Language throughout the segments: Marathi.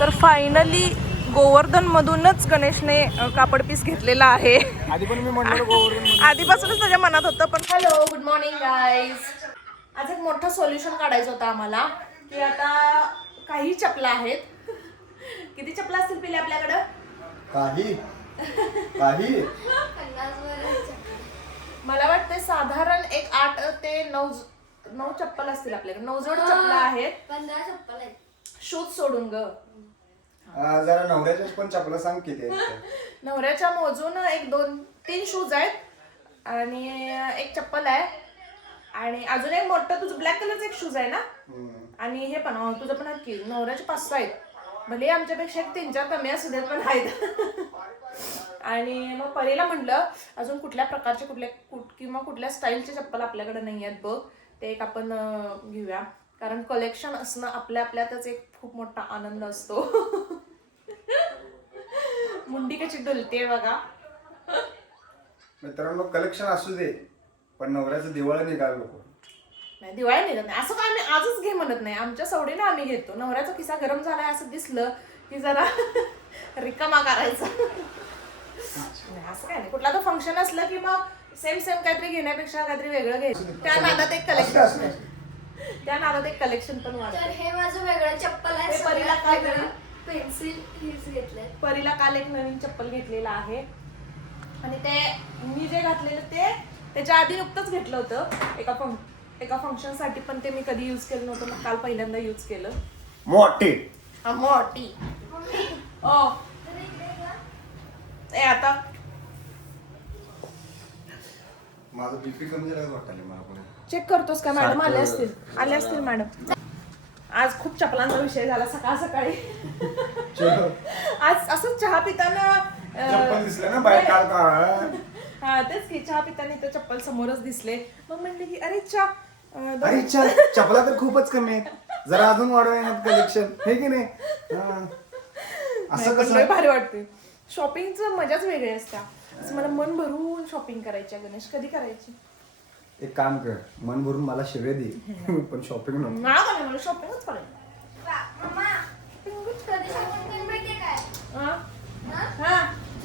तर फायनली गोवर्धन मधूनच गणेशने कापड पीस घेतलेला आहे. आधी पण मी म्हणलं गोवर्धन, आधीपासूनच त्याच्या मनात होतं. पण हॅलो, गुड मॉर्निंग गाईज. आज एक मोठं सोल्युशन काढायचं होतं आम्हाला की आता काही चपला आहेत. किती चपला असतील पिले आपल्याकडं? काही मला वाटतं साधारण एक 8 ते 9 चप्पल असतील आपल्याकडे. 9 जोड चपला आहेत. 15 चप्पल आहेत. शूज सोडून ग. जरा नवऱ्याच्या पण चपला सांग किती आहेत. नवऱ्याच्या मोजून 1 2 3 शूज आहेत आणि एक चप्पल आहे आणि अजून एक मोठं तुझं ब्लॅक कलरचं एक शूज आहे ना. आणि हे पण तुझं पण आहे की. नवऱ्याचे 5-6 आहेत. भले आमच्यापेक्षा 1 3-4 कमी असू देत पण आहेत. आणि मग परीला म्हटलं अजून कुठल्या प्रकारचे किंवा कुठल्या स्टाईलचे चप्पल आपल्याकडे नाही आहेत बघ, ते एक आपण घेऊया. कारण कलेक्शन असणं आपल्या आपल्यातच एक खूप मोठा आनंद असतो. मुंडी कशी डुलते बघा. मित्रांनो, कलेक्शन असू दे पण नवऱ्याचं दिवाळ निघाल नको. नाही, दिवाळी निघत नाही असं काय. आम्ही आजच घे म्हणत नाही. आमच्या सवडीनं आम्ही घेतो. नवऱ्याचा खिसा गरम झालाय असं दिसलं की जरा रिकामा करायचा. असं काय नाही. कुठला तर फंक्शन असलं की मग सेम काहीतरी घेण्यापेक्षा काहीतरी वेगळं घ्यायचं. त्या नादात एक कलेक्शन पण तर वाटतं. हे माझं वेगळं चप्पल आहे. हे परीला काय वेगळं पेन्सिल हीच घेतलंय. परीला काल एक नवीन चप्पल घेतलेला आहे आणि ते मी जे घातलेलं ते त्याच्या आधी नुकतंच घेतलं होतं एका फंक्शन साठी. पण ते मी कधी यूज केलं नव्हतं. मग काल पहिल्यांदा यूज केलं. मोठी मोठी आता माझं बीपी कमी झालं वाटलं मला. पण चेक करतोस का मॅडम? आले असतील मॅडम. आज खूप चपलांचा विषय झाला सकाळी. आज असंच चहा पिताना चप्पल दिसलं ना बाहेर काल का. हा तेच की, चहा पिताना तर चप्पल समोरच दिसले. मग म्हणले की अरे चपला तर खूपच कमी आहेत. जरा अजून वाढवाय कलेक्शन हे की नाही. असं कसं भारी वाटते. शॉपिंगचं मजाच वेगळी असते. असं मला मन भरून शॉपिंग करायची. गणेश कधी करायची? एक काम कर, मन भरून मला शिवे दे पण शॉपिंग नको. मला शॉपिंगच करायची. मम्मा, कधी शॉपिंग केली माहितीये काय?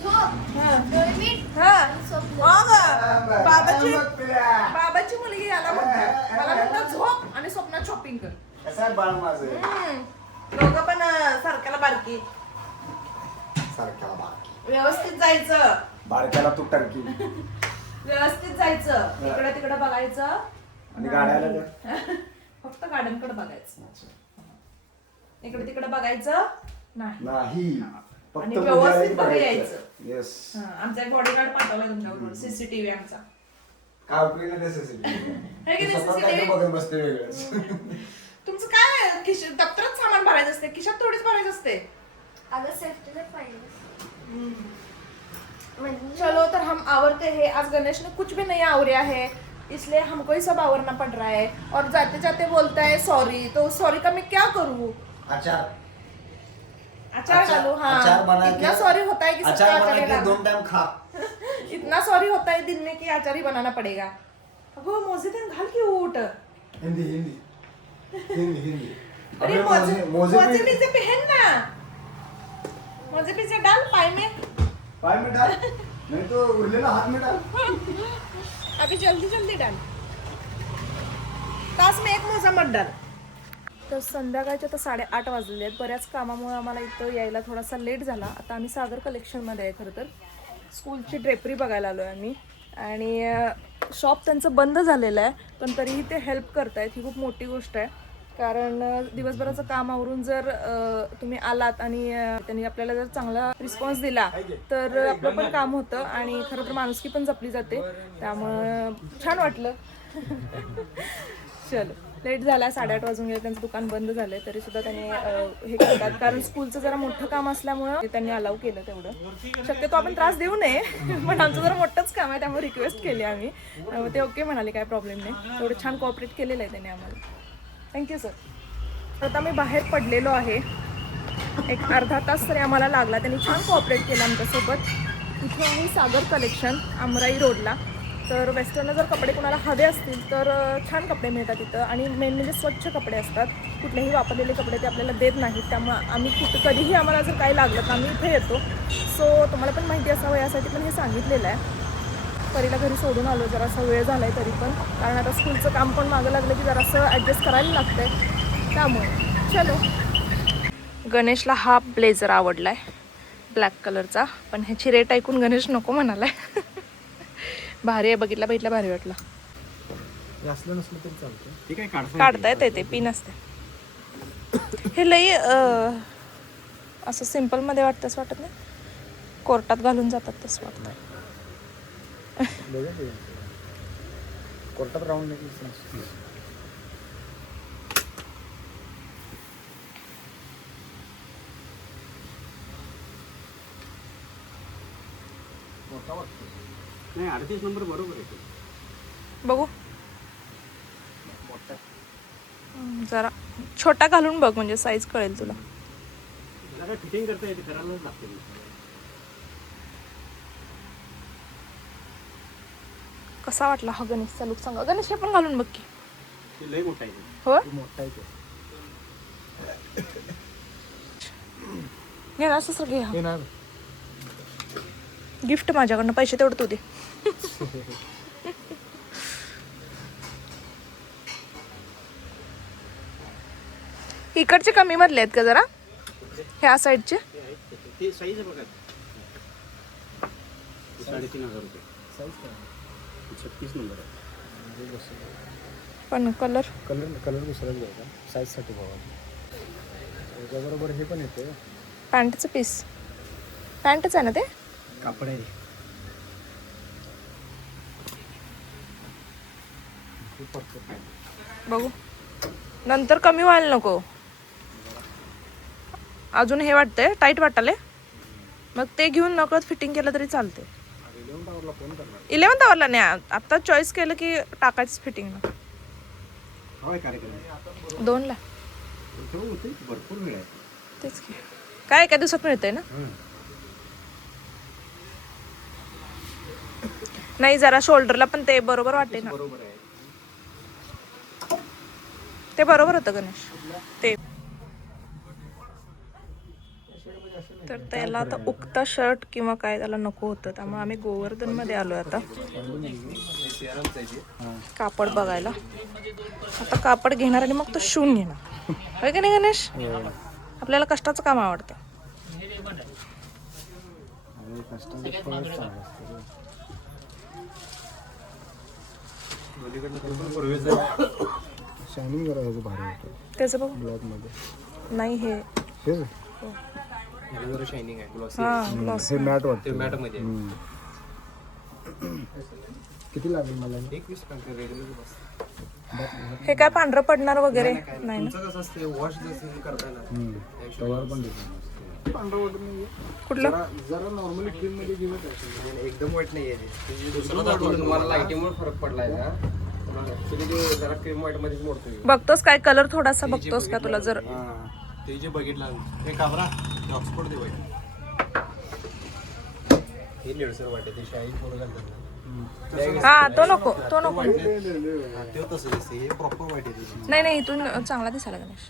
झोप, डोळमीट, बाबाची मुलगी याला म्हणतात. मला म्हणतात झोप आणि स्वप्नात शॉपिंग कर. कसं आहे बाळ माझं? दोघं पण सारख्याला बारकी. सारख्याला बारकी. व्यवस्थित जायचं. बारक्याला तू टर्की. व्यवस्थित जायचं. इकडे तिकडे बघायचं आणि गाड्याला फक्त गार्डनकडे बघायचं. इकडे तिकडे बघायचं नाही. आणि व्यवस्थित बघ यायचं. येस. आमचा एक बॉडीगार्ड पाठवलाय तुमच्याकडून. सीसीटीव्ही आमचा. काय उपयोग नाही सीसीटीव्ही बघत बसते वेगळंच. तुमचं काय दप्तरात सामान भरायचं असते, खिशात थोडीच भरायचं असते. अगं सेफ्टीला पाहिजे. चलो तर हम आवरते हैं. आज गणेश ने कुछ भी नहीं आवरे है, इसलिए हमको ही सब आवरना पड़ रहा है. और जाते जाते बोलता है सॉरी. तो सॉरी का मैं क्या करूँ? अचार डालो. हाँ, अचार बना के इतना सॉरी होता है कि सबका अचार बना अचार के डालना. 2 टाइम खा. इतना सॉरी होता है दिन में कि अचार ही बनाना पड़ेगा. अगो मोजेतीन घाल की उठ. हिंदी. अरे मोजे पीछे पहन ना. मोजे पीछे डाल पाय में डाल. नहीं तो उरलेला हाथ में डाल. अभी जल्दी डाल. तास में 1 मोजा मत डाल. तर संध्याकाळच्या तर 8:30 वाजलेले आहेत. बऱ्याच कामामुळे आम्हाला इथं यायला थोडासा लेट झाला. आता आम्ही सागर कलेक्शनमध्ये आहे. खरं तर स्कूलची ड्रेपरी बघायला आलो आहे आम्ही. आणि शॉप त्यांचं बंद झालेलं आहे पण तरीही ते हेल्प करतायत. ही खूप मोठी गोष्ट आहे. कारण दिवसभराचं काम आवरून जर तुम्ही आलात आणि त्यांनी आपल्याला जर चांगला रिस्पॉन्स दिला तर आपलं पण काम होतं आणि खरं तर माणुसकी पण जपली जाते. त्यामुळं छान वाटलं. चलो, लेट झाला. 8:30 वाजून गेले. त्यांचं दुकान बंद झालंय तरी सुद्धा त्यांनी हे करतात. कारण स्कूलचं जरा मोठं काम असल्यामुळं त्यांनी अलाउ केलं तेवढं. शक्यतो आपण त्रास देऊ नये पण आमचं जरा मोठंच काम आहे त्यामुळे रिक्वेस्ट केली आम्ही. ते ओके म्हणाले, काय प्रॉब्लेम नाही. तेवढं छान कोऑपरेट केलेलं आहे त्यांनी आम्हाला. Thank you sir. आता मी बाहेर पडलेलो आहे. एक अर्धा तास तरी आम्हाला लागला. त्यांनी छान कोऑपरेट केलं आमच्यासोबत. इथे आहे सागर कलेक्शन, आमराई रोडला. तर वेस्टर्न जर कपडे कुणाला हवे असतील तर छान कपडे मिळतात इथं आणि मेन म्हणजे स्वच्छ कपडे असतात. कुठलेही वापरलेले कपडे ते आपल्याला देत नाहीत. त्यामुळे आम्ही कधीही आम्हाला जर काही लागलं तर आम्ही इथे येतो. सो तुम्हाला पण माहिती असावं यासाठी पण हे सांगितलेलं आहे. परीला घरी सोडून आलो, जरासा वेळ झाला आहे तरी पण, कारण आता स्कूलचं काम पण मागं लागलं की जरासं ॲडजस्ट करायला लागतं आहे. त्यामुळे चलो. गणेशला हा ब्लेझर आवडला आहे ब्लॅक कलरचा, पण ह्याची रेट ऐकून गणेश नको म्हणाला आहे. भारी आहे, बघितला भारी वाटला. असलं नसलं तरी चालतं. ठीक आहे, काढता येते ते पिन असते. हे लई असं सिम्पलमध्ये वाटतं असं वाटत नाही, कोर्टात घालून जातात तसं वाटतं. कोर्टात राहून नाही. 38 नंबर बरोबर आहे. बघू जरा छोटा घालून बघ, म्हणजे साईज कळेल तुला. फिटिंग करता येते, करायलाच लागते. कसा वाटला हा गणेशचा लुक सांगा. गणेश हे पण घालून बघ की. लय मोठा आहे. हो मोठा आहे. घे ना असं घे. गिफ्ट माझ्याकडनं, पैसे तेवढं तू दे. इकडचे कमी मधले आहेत का जरा, ह्या साईडचे? ते साईज आहे बघा, 3,500 रुपये साईज. 36 नंबर आहे. पण कलर दुसराच घ्यायचा साईजसाठी बघा. त्याच्याबरोबर हे पण येते पॅन्टचं पीस. पॅन्टच आहे ना ते, कापड आहे. बघू नंतर कमी व्हायला नको. अजून हे वाटतंय टाईट वाटाले, मग ते घेऊन नकळत फिटिंग केलं तरी चालते. 11th आवरला नाही, आता चॉईस केलं की टाकायचं फिटिंगला. 2ला भरपूर वेळ आहे. तेच की काय एका दिवसात मिळतंय ना. नाही जरा शोल्डरला पण ते बरोबर वाटते ना. बरोबर आहे. ते बरोबर होतं गणेश ते. तर त्याला आता उगता शर्ट किंवा काय त्याला नको होतं, त्यामुळे आम्ही गोवर्धन मध्ये आलोय आता कापड बघायला. आता कापड घेणार आणि मग तो शिवून घेणार, होय का नाही गणेश? आपल्याला कष्टाचं काम आवडतं. शायनिंग करायचं भारी होतं त्याचं बघ ब्लॅक मध्ये. नाही हे शायनिंग आहे. ग्लॉसी. हे मॅट वाटते. मॅट मध्ये किती लागेल मला? 21 हे काय पांढरं पडणार वगैरे नाही ना? कसं असते वॉश जसं करताय ना कलर पण पांढरं वाटत नाही. कुठलं जरा नॉर्मली क्रीम मध्ये घेऊन एकदम वाईट नाही आहे. दुसरं तुम्हाला लाईटिंगमुळे फरक पडलाय ना, जरा क्रीम व्हाईट मध्येच मोडतोय. बघतोस काय कलर थोडासा बघतोस का तुला? जर ते जे बघितलं हे काबरा ऑक्सफोर्ड दे वाईट, हे निळसर वाटते. ते शाही थोडं घालतात. हा तो नको, तो नको. ते तसं दिसते, हे प्रॉपर वाईट आहे. नाही नाही इथून चांगला दिसायला गणेश.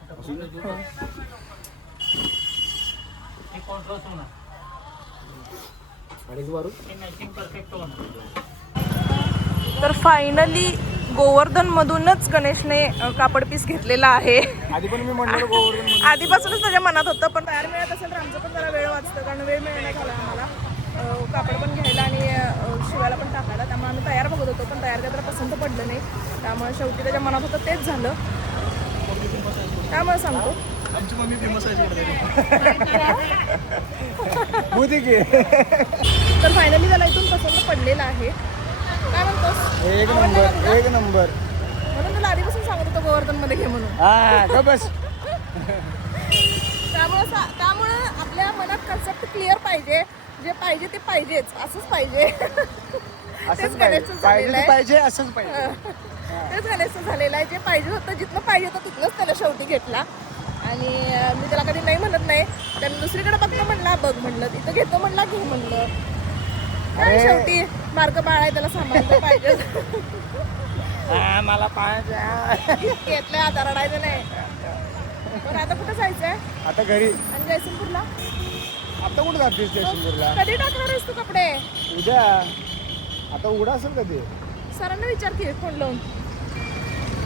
तर फायनली गोवर्धन मधूनच गणेशने कापड पीस घेतलेला आहे. आधी पण मी म्हटलं गोवर्धन, आधीपासूनच त्याच्या मनात होतं, पण तयार मिळत असेल तर आमचं पण जरा वेळ वाचतं, कारण वेळ मिळणार झाला आम्हाला कापड पण घ्यायला आणि शिवायला पण टाकायला. त्यामुळे आम्ही तयार बघत होतो, पण तयार काय तर पसंत पडलं नाही. त्यामुळे शेवटी त्याच्या मनात होतं तेच झालं. त्यामुळे सांगतो आमची मम्मी फेमस आहे. तर फायनली त्याला इथून पसंत पडलेलं आहे. काय म्हणतोस? एक नंबर, एक नंबर. म्हणून तुला आधीपासून सांगत होतो गोवर्धन मध्ये घे म्हणून. बस. त्यामुळे आपल्या मनात कन्सेप्ट क्लिअर पाहिजे, जे पाहिजे ते पाहिजेच, असंच पाहिजे. तेच गणेशचं झालेलं आहे. पाहिजे असंच पाहिजे. तेच गणेशचं झालेलं आहे. जे पाहिजे होतं, जिथनं पाहिजे होतं तिथनंच त्याला शेवटी घेतला. आणि मी त्याला कधी नाही म्हणत नाही. त्यानं दुसरीकडे बघतो म्हणला बघ म्हणलं, तिथं घेतो म्हणला घे म्हणलं. काय शेवटी मार्ग बाळा त्याला सांभाळलं पाहिजे. मला पाहायचं घेतलंय आता रडायचं नाही. पण आता कुठं जायचंय? आता घरी. आणि जयसिंगपूरला आता कुठं जाते स्टेशनला? कधी टाकणार आहेस तू कपडे? उद्या. आता उघडा असेल कधी? सरांना विचार की फोन लावून.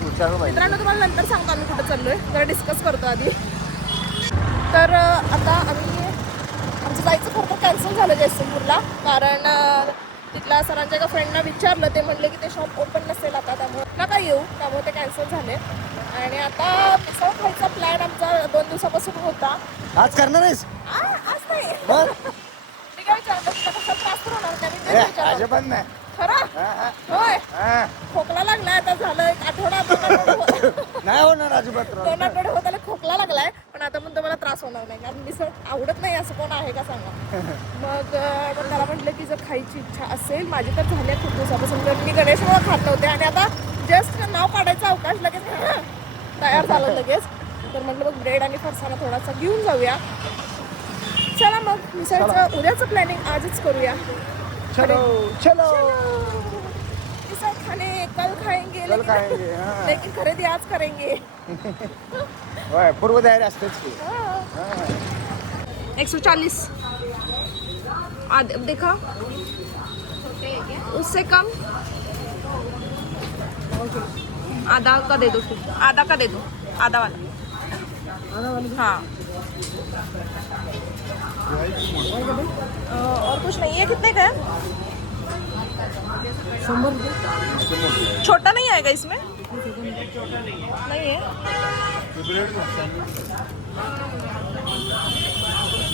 विचारू पाहिजे. मित्रांनो तुम्हाला नंतर सांगतो आम्ही कुठं चाललोय, जरा डिस्कस करतो आधी. तर आता आम्ही आमचं जायचं खरं तर कॅन्सल झालं जयसिंगपूरला, कारण तिथल्या सरांच्या एका फ्रेंडना विचारलं, ते म्हणले की ते शॉप ओपन नसेल आता, त्यामुळे नका येऊ, त्यामुळे ते कॅन्सल झाले. आणि आता मिसळ खायचा प्लॅन आमचा 2 दिवसापासून होता. आज करणार आहेस? आज नाही. मग मी काय विचारलं तुला कसा त्रास तर होणार नाही, मी तेच विचारलं. अजिबात नाही. खरं होय. हा. खोकला लागलाय आता, झालं 1 आठवडा, 2 आठवडे नाही होणार अजिबात त्रास. 2 आठवडे होत आले, खोकला लागलाय. पण आता म्हणतो मला त्रास होणार नाही, कारण मिसळ आवडत नाही असं कोण आहे का सांगा. मग त्याला म्हटलं की जर खायची इच्छा असेल, माझी तर झाली आहे खूप दिवसापासून, तर मी गणेशमुळे खात नव्हते आणि आता जस्ट नाव काढायचा अवकाश लगेच तयार झालं लगेच. तर म्हटलं मग ब्रेड आणि फरसाणा थोडासा घेऊन जाऊया. चला मग मिसळचं उद्याचं प्लॅनिंग आजच करूया. चलो चलो. मिसळ खाने कल खाएंगे, कल खाएंगे, हाँ. लेकिन खरेदी आज करेंगे. होय, पूर्व तयारी असतेच की. 140 देखा, उससे कम आधा का दे दो, फिर आधा का दे दो, आधा वाला. हाँ और कुछ नहीं है. कितने का है? 100 रुपये. छोटा नहीं आएगा इसमें? नहीं है.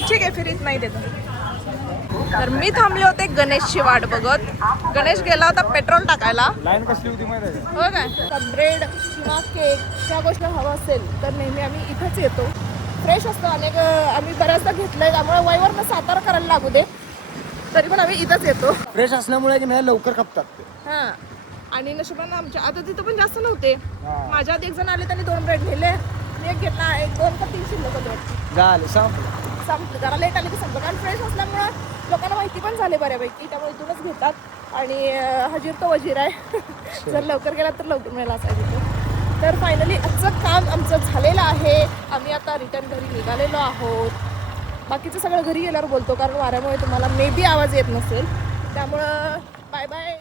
ठीक आहे, फिर इतना ही देतो. तर मी थांबले होते गणेशची वाट बघत. गणेश गेला होता पेट्रोल टाकायला. लाईन कसली होती माहिती आहे का? हो काय, ब्रेड किंवा केक त्या गोष्टी हवं असेल तर नेहमी आम्ही इथंच येतो. फ्रेश असतं. आम्ही बऱ्याचदा घेतलंय, त्यामुळे वयवरनं सातारा करायला लागू दे, तरी पण आम्ही इथंच येतो. फ्रेश असल्यामुळे की नाही लवकर खपतात ते. हां, आणि नशिबानं आमच्या आता तिथं पण जास्त नव्हते. हा. माझ्या आधी 1 जण आले, त्यांनी 2 ब्रेड नेले, मी 1 घेतला, 1 2 का 3 शिल्लक ब्रेड झाले संपलं. संपलं. जरा लेट आले की संपलं, कारण फ्रेश असल्यामुळं लोकांना माहिती पण झाली बऱ्यापैकी, त्यामुळे इथूनच घेतात. आणि हजीर तो वजीर आहे. जर लवकर गेलात तर लवकर मिळाला असायचं. तर फायनली आजचं काम आमचं झालेलं आहे. आम्ही आता रिटर्न घरी निघालेलो आहोत. बाकीचं सगळं घरी गेल्यावर बोलतो, कारण वाऱ्यामुळे तुम्हाला मे बी आवाज येत नसेल. त्यामुळं बाय बाय.